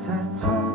time talk.